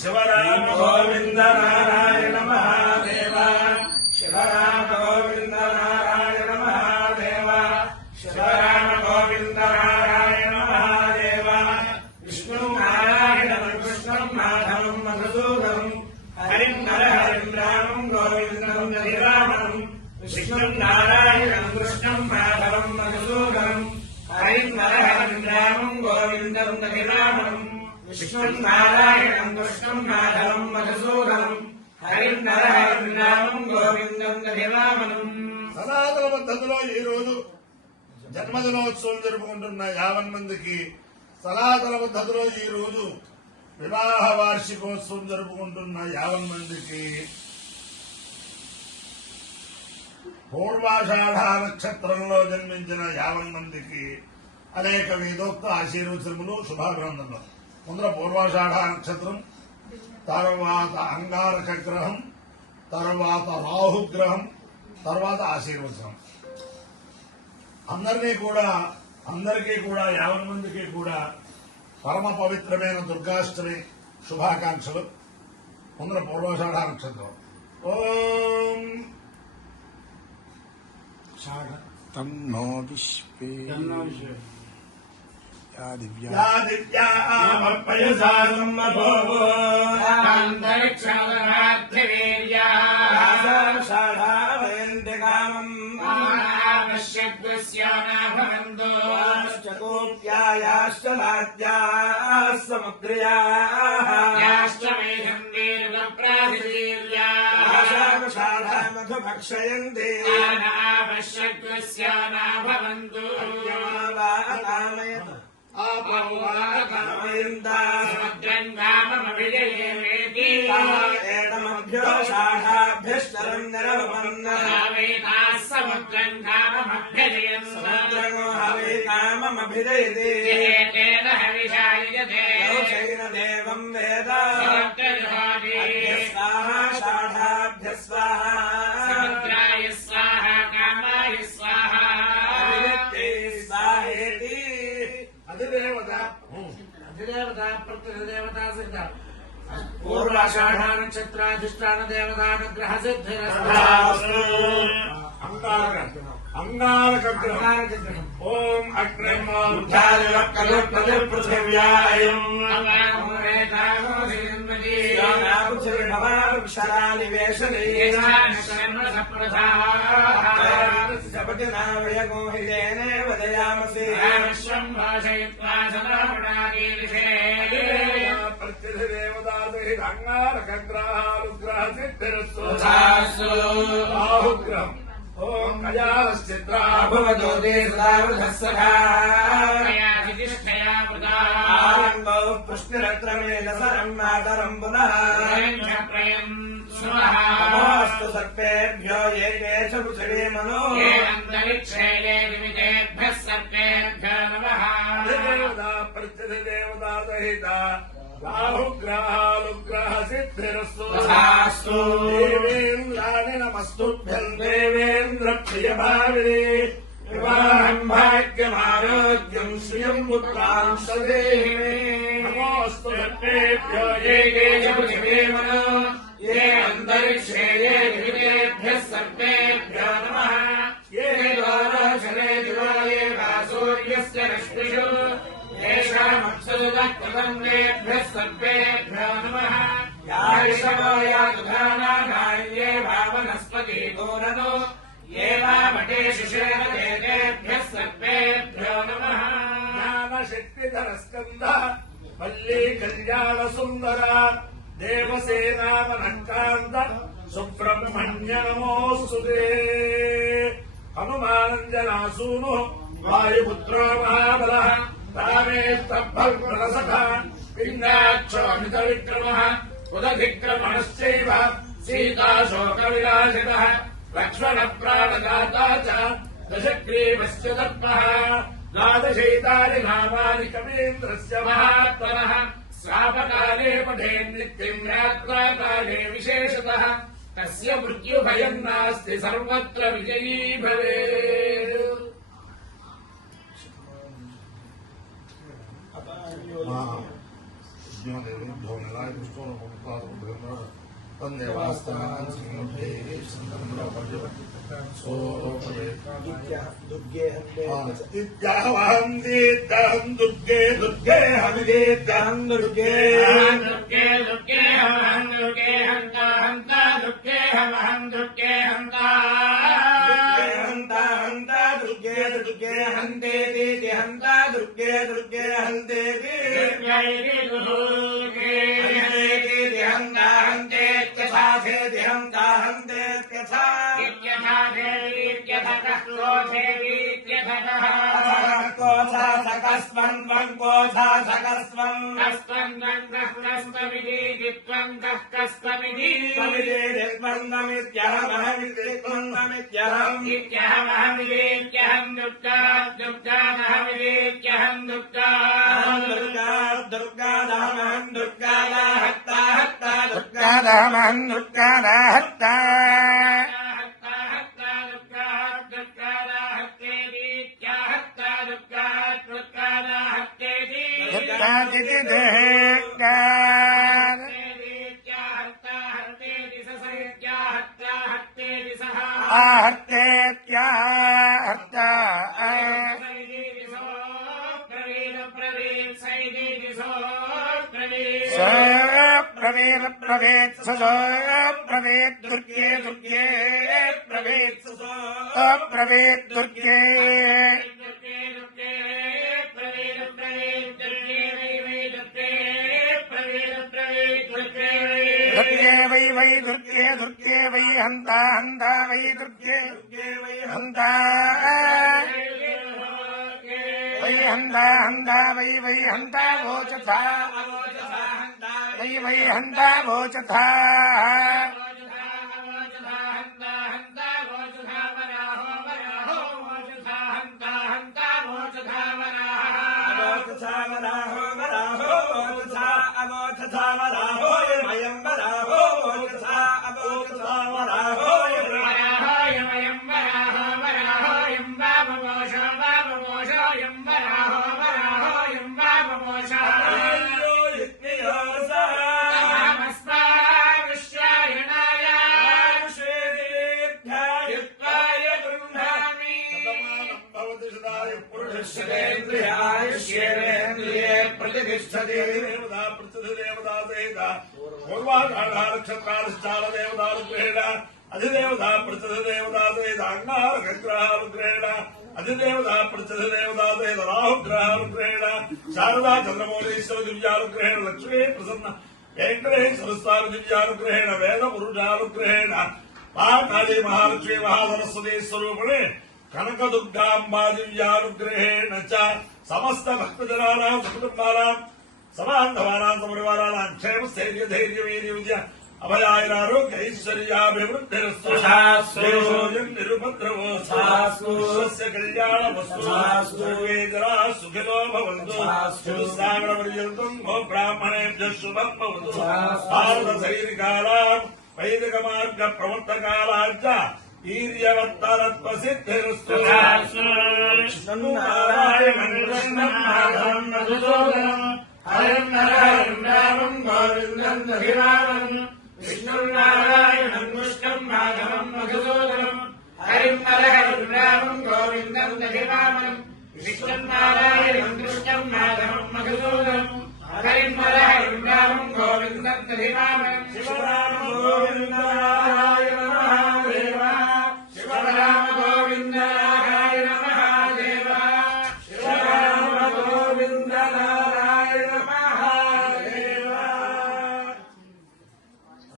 शिवराम गोविंद नारायण महादेव शिवराम गोविंद नारायण महादेव शिवराम गोविंद नारायण महादेव विष्णु नारायणं कृष्णं माधवं मधुसूदनं हरिं नरहरिं रामं गोविन्दं रघुरामं विष्णु नारायणं कृष्णं माधवं मधुसूदनं हरिं नरहरिं रामं गोविन्दं रघुरामं विष्णु नारायणं कृष्णं माधवं मधुसूदनं हरिं नरहरिं रामं गोविन्दं रघुरामं సనాతన పద్ధతిలో ఈ రోజు జన్మదినోత్సవం జరుపుకుంటున్న 50 మందికి సనాతన పద్ధతిలో ఈ రోజు వివాహ వార్షికోత్సవం జరుపుకుంటున్న 50 మందికి పూర్వాషాఢ నక్షత్రంలో జన్మించిన 50 మందికి అనేక వేదోక్త ఆశీర్వచనములు శుభాభినందనలు. ముందర పూర్వాషాఢ నక్షత్రం, తర్వాత అంగారక గ్రహం, తర్వాత రాహుగ్రహం, తర్వాత ఆశీర్వచనం. అందరికీ కూడా 50 మందికి కూడా పరమ పవిత్రమైన దుర్గాష్టమి శుభాకాంక్షలు. ముందర పూర్వాషాఢ నక్షత్రం. ఓం तन्नो विश्वे या दिव्यामर्पयसा सम्मभोः अन्तरिक्षाधराध्यवीर्याषाढावेन्द्रकामम् आवश्यकस्या न भवन्तु चकोप्यायाश्च लाज्याः समुद्रयाः याश्च मेघम् दीर्घप्रातिवीर्याः मधुभक्षयन्ति आवश्यकस्या न भवन्तु समुद्रङ्गामभिजयेति एतमभ्यो शाखाभ्यश्चरन् निरवपन्नः समुद्रङ्गामभ्यजयन् समुद्रगो हविकामभिजयति एतेन हविषायते लोचैन देवं वेद स्वाहा शाखाभ्य स्वाहा समुद्राय स्वाहा कामाय स्वाहा अभिजयते स्वाहेति अधिदेवता प्रत्यदेवता सिद्ध पूर्वाषाढ़ नक्षत्राधिष्ठान देवतानुग्रह सिद्धिरस्तु अंगारक ग्रहम ओम अग्निर्मोक्षादिवक्कलपृथिव्यायम् जपतिनावयगोहितेनेव दयामसि विश्वं भाषयित्वा सदावणाकीर्षे प्रत्यधिदेवतासहित अंगारक ग्रहानुग्रह सिद्धिरस्तु राहुग्रहम् ओम अजालश्चित्रा भवतो ते सदावृधस्सखा आरम्भौ पुष्टिरत्रमेलसरम् मातरम् पुनः नमोऽस्तु सर्पेभ्यो ये केश पृथिवी मनो ये अन्तरिक्षे ये विविधेभ्यः सर्पेभ्यो नमः देवता प्रत्यधिदेवता सहित राहुग्रहानुग्रह सिद्धिरस्तु तथास्तु देवेन्द्राणि नमस्तुभ्यं देवेन्द्र प्रियभाविने विवाहं भाग्यमारोग्यं श्रियं पुत्रान् सदेहि नमोऽस्तु सर्पेभ्यो ये केश पृथिवी मनो ये अन्तरिक्षे ये विविधेभ्यः सर्पेभ्यो नमः ये द्वादशरे दिवा ये वासूर्यस्य रश्मिषु येषामक्षुदकृतन्तेभ्यः सर्पेभ्यो नमः यायिषवो यातुधानाधार्ये भावनस्पतितो ननो ये वामटे शिशेरदेभ्यः सर्पेभ्यो नमः ज्ञानशक्तिधरस्कन्ध वल्ली कल्याणसुन्दर देवसेनामनकान्त सुब्रह्मण्य नमोऽस्तु ते हनुमानञ्जनासूनुः वायुपुत्रो महाबलः रामेस्तभल्प्रसखः पिङ्गाक्षोऽमितविक्रमः उदधिक्रमणश्चैव सीताशोकविलासितः लक्ष्मणप्राणदाता च दशग्रीवस्य दत्तः द्वादशैतानि नामानि कवीन्द्रस्य महात्मनः श्रापकाले पठेन्नित्यम् रात्राकाले विशेषतः तस्य मृत्युभयम् नास्ति सर्वत्र विजयी भवेत् भीमदेवेभ्यो निलाय पुष्पो नमः तन्देवास्तान् सिंहभे इत्याहं दीद्धं दुर्गे दुर्गे हविदीद्धं दुर्गे दुर्गे दुर्गे हम दुर्गे हंता हंता दुर्गे हम दुर्गे हंता हंता हंता दुर्गे दुर्गे हंते दे हंता दुर्गे दुर्गे हंते दे दुर्गे हंता हंते तथा दे हंता हंते तथा इत्यथा दे इत्यथा क्रोधे इत्यथा कोसा सकस्वं वं कोसा सकस्वं कस्वं वं कस्वमिति दित्वं कस्वमिति समिति दित्वं नमित्यहमहमित्यहं नमित्यहम् इत्यहमहमित्यहं दुर्गा दुर्गा महमित्यहं दुर्गा दुर्गा दुर्गा दहमहं दुर्गा हत्ता हत्ता दुर्गा दहमहं दुर्गा हत्ता प्रवेद प्रवेद दुर्गे दुर्गे प्रवेद प्रवेद दुर्गे दुर्गे वै दुर्गे दुर्गे वै हंता हंता वै दुर्गे हंता वै हंता हंता वै हंता वोचथा वै हंता वोचथा प्रतिष्ठते देवता प्रतिदेवता सहिता पूर्वाधारक्षत्राल देवतानुग्रहेण अधिदेवता प्रतिदेवता सहित अंगारग्रहानुग्रहेण अधिदेवता प्रतिदेवता सहित राहुग्रहानुग्रहेण शारदा चंद्रमौलीश्वर दिव्यानुग्रहेण लक्ष्मी प्रसन्न वेंकटेश्वर स्वामी दिव्यानुग्रहेण वेद पुरुषानुग्रहेण महाकाली महालक्ष्मी महासरस्वती स्वरूपिणे कनकदुर्गाम्बा दिव्यानुग्रहेण च समस्त भक्तजनानां कुटुंबानां समान्धवानां समरिवाराणां क्षेम स्थैर्य धैर्य वीर्य विजय अभयारोग्य ऐश्वर्याभिवृद्धिरस्तु देशोऽयं निरुपद्रवो विश्वस्य कल्याणमस्तु सर्वे जनाः सुखिनो भवन्तु चतुस्सागरपर्यन्तं गो ब्राह्मणेभ्यः शुभं भवतु भारतसैनिकानां वैदिकमार्गप्रवर्तकानां च वीर्यवत्तरत्वसिद्धिरस्तु नारायणं कृष्णं माधवं मधुसूदनं हरिं नरहरिं रामं गोविन्दं दधिरामं विष्णुं नारायणं कृष्णं माधवं मधुसूदनं हरिं नरहरिं रामं गोविन्दं दधिरामं विष्णुं नारायणं कृष्णं माधवं मधुसूदनं हरिं नरहरिं रामं गोविन्दं दधिरामं शिवराम गोविन्द नारायण महादेव शिवराम गोविन्द नारायण महादेव शिवराम गोविन्द नारायण